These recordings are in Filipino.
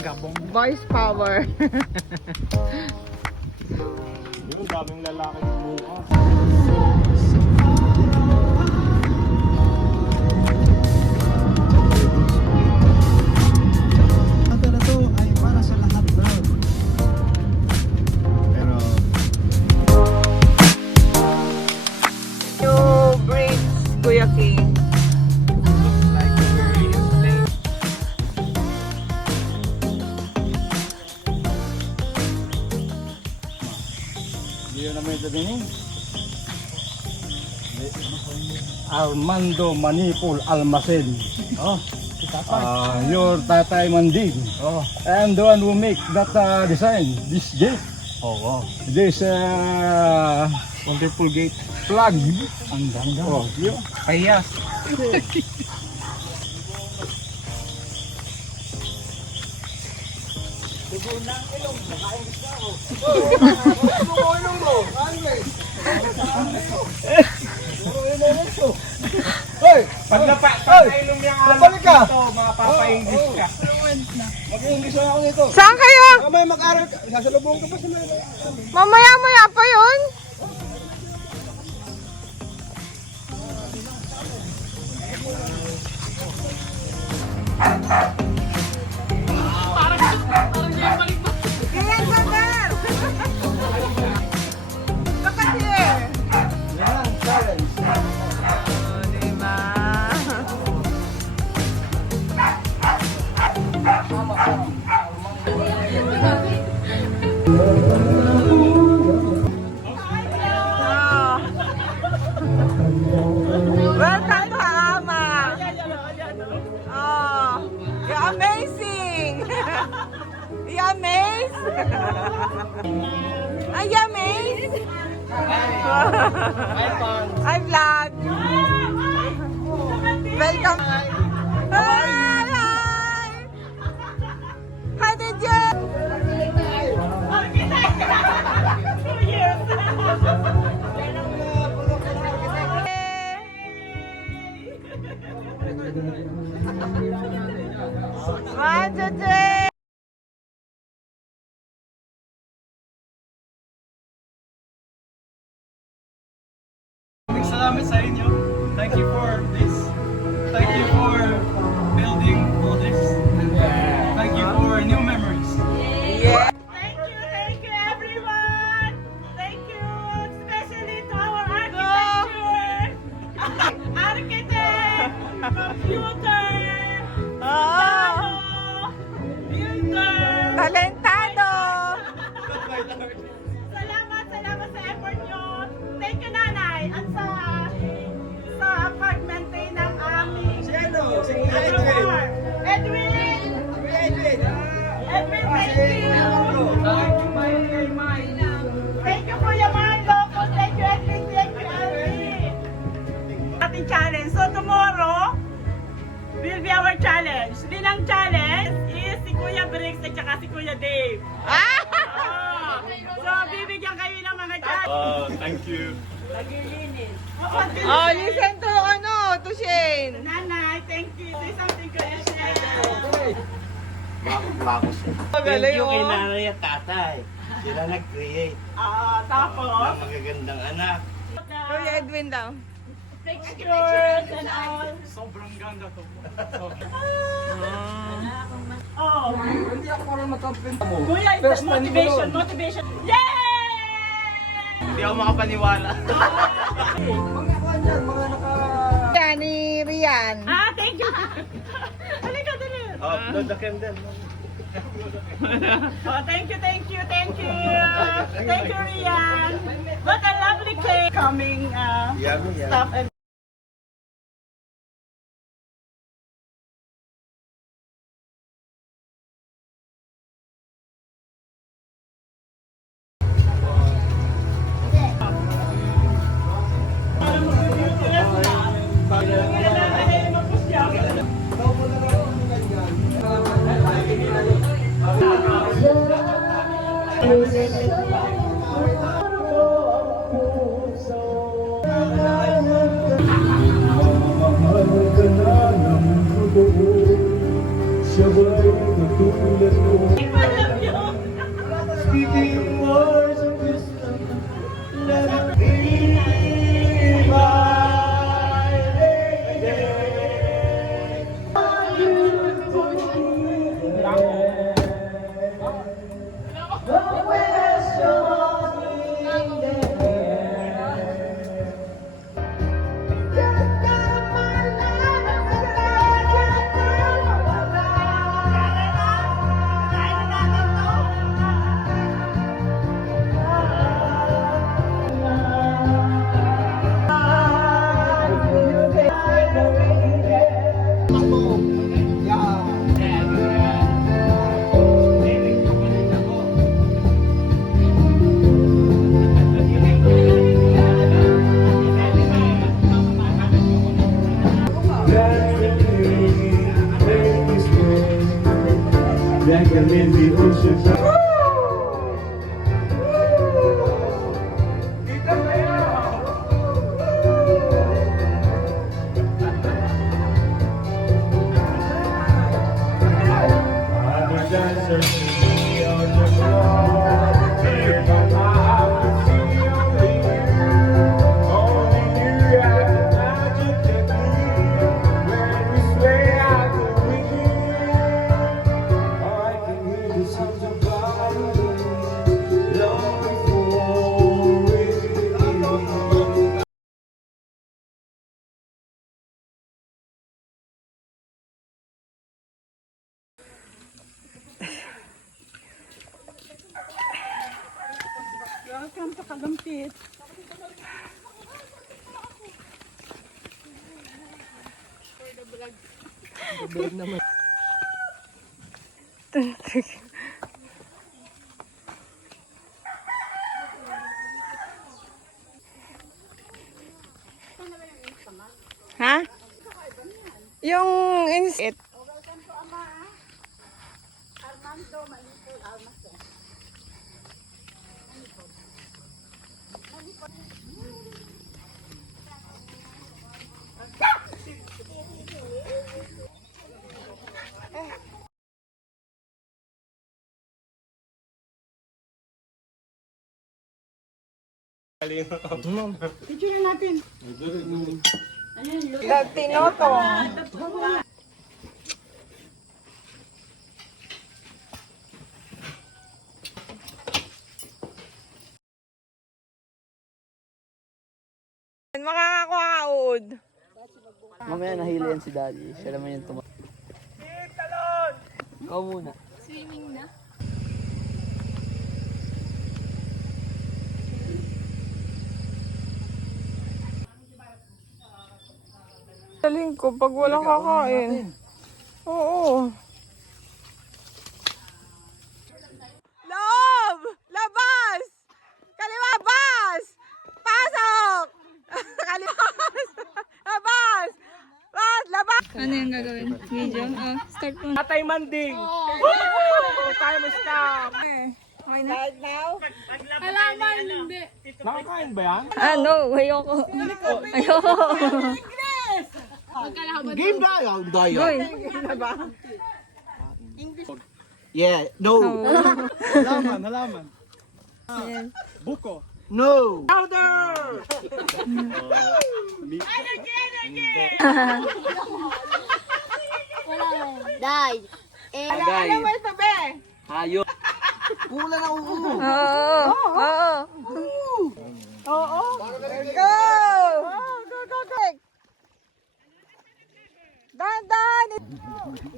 gabong. Voice power. Yung daming lalaki bukas. Ito na to ay para sa lahat na. Pero New bridge, Kuya King. hindi yun naman ito din eh. Armando Manipul Almacen. Oh, Your Tatay Manding. oh. I'm the one who make that design. This gate. Oo. This Wonderful gate. flag. Ang ganda. Oh, yun. Payas. Hoy! Pag napainom yung Babalik ka! ito, mapapa-English ka. Mag-English na ako nito. Saan kayo? Kamay mag-aral ka. Sasalubong ka pa sa mga. Mamaya-maya pa yun. Ganyan, Sander! Look at here! Yan, challenge. Oh, diba? Oh. Welcome to Ama. Oh, you're amazing. You amazed? Are you amazed? Hi, vlog. Welcome. Hi. Hi. How did you? One, two, three. Salamat sa inyo. Thank you for this. Thank you for building all this. Thank you for new memories. Yeah. Thank you everyone! Thank you especially to our architecture, architect, computer, Oh, builder. talentado. Salamat sa effort nyo. Thank you nanay at sa pag-maintain ng aming floor. Edwin, thank you. Thank you, Kuya Marlo. Thank you, Edwin. Thank you, Alvin. Ating challenge. So, tomorrow will be our challenge. Linang challenge is si Kuya Briggs at saka si Kuya Dave. Ah! So, bibigyan kayo ng mga challenge. Thank you. Oh, listen to to Shane. Nanay, thank you. Say something, Kuya Shane. Magaling Yung kay oh. nanay at tatay. Sila nag-create Tapos, ng magagandang anak. Kuya Edwin daw. pictures and all. Sobrang ganda to. Oh, Hindi ako parang makampienta mo. Kuya, First time ko motivation, nun. motivation. Yay! Hindi ako makapaniwala. Mga kuwan dyan, mga naka... Yan ni Rian. Thank you. Halika, dali. Oh, blow the candle. Oh, thank you. Thank you, Rian. What a lovely cake. Coming stuff and Puso Welcome to Kagampit. Ha? Yung insit. Picture natin. Tinoto. Makakakuha ka uod. Mamaya nahili yan si Daddy. Siya naman yung tumak. Ikaw muna. Galing ko pag walang kakain. Oo. Loob! Labas! Kaliwa! Bas! Pasok! Kaliwa! Labas! Bas! Labas! Ano yung gagawin? Video? Oh, start mo. Tatay Manding! Tayo mo stop! Right now? Alaman, hindi. Nakakain ba yan? Ano? Ayoko. Ayoko. Game na yan, Dayo. Goy. Yeah, no. Halaman. Buko. No. Powder! Die. Alam mo ito, be? Hayop. Pula na uo. Oo. Oo. Oo. Go! Go, go, go. Dahan-dahan.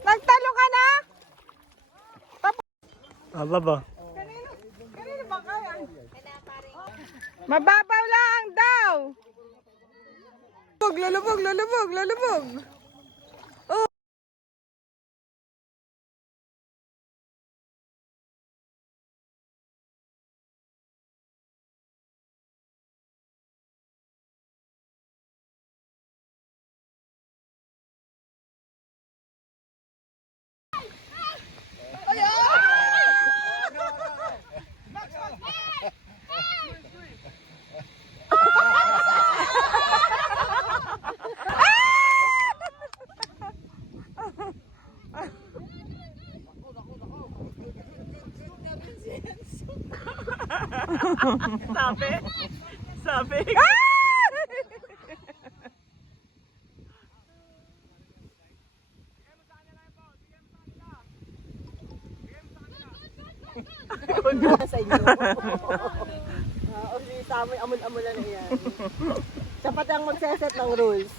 Nagtalo ka na? Aba ba? Kanino ba kaya? Mababaw lang daw. Lulubog, lulubog, lulubog. Oh. Sabi. Sa inyo. O sige, sa amin, amon-amulan na yan. Sapat ang magseset ng rules.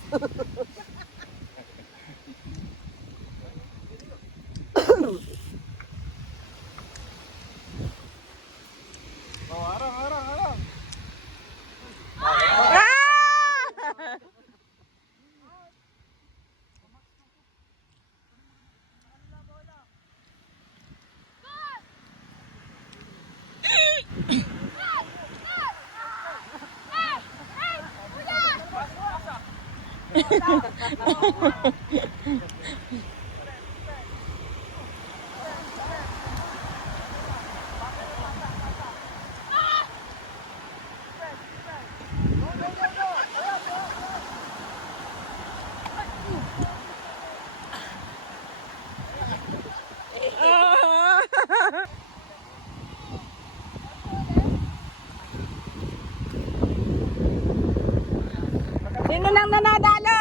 Sino nang nanadalo?